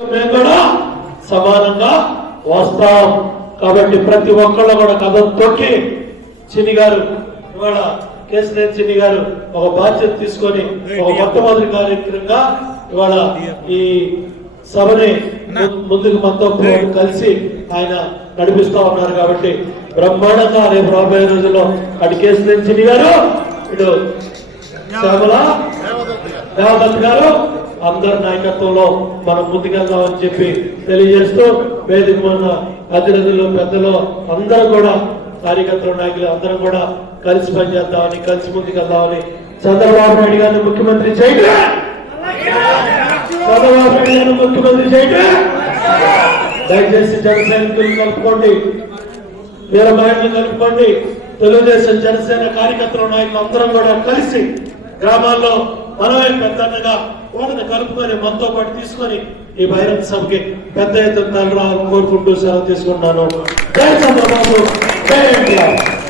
మేము కూడా సమానంగా వస్తాం. కాబట్టి ప్రతి ఒక్కళ్ళు కూడా కథ తొక్కి చిన్ని గారు ఇవాళ కేసీఆర్ చిన్ని గారు ఒక బాధ్యత తీసుకొని ఒక మొట్టమొదటి కార్యక్రమంగా ఇవాళ ఈ సభని ముందుకు మనతో కలిసి ఆయన నడిపిస్తా ఉన్నారు కాబట్టి బ్రహ్మాండంగా రేపు రాబోయే రోజుల్లో అటు కేసీఆర్ చిన్ని గారు ఇటు శ్యామల దేవదత్ గారు అందరి నాయకత్వంలో మనం ముందుకెళ్దామని చెప్పి తెలియజేస్తూ వేదిక మన అతిథులు పెద్దలు అందరం కూడా కార్యకర్తలు నాయకులు అందరం కూడా కలిసి పనిచేద్దామని కలిసి ముందుకెళ్దామని చంద్రబాబు నాయుడు గారిని ముఖ్యమంత్రి చేయటం! చంద్రబాబు నాయుడు గారిని ముఖ్యమంత్రి చేయటం! దయచేసి జనసైనికులు కలుపుకోండి. వీర కలుపుకోండి. తెలుగుదేశం జనసేన కార్యకర్తల నాయకులు అందరం కూడా కలిసి గ్రామాల్లో మనమే పెద్దగా వాళ్ళని కలుపుకొని మనతో పాటు తీసుకొని ఈ బహిరంగ సభకి పెద్ద ఎత్తున తరలి కోరుకుంటూ సెలవు తీసుకుంటున్నాను. జై చంద్రబాబు. జై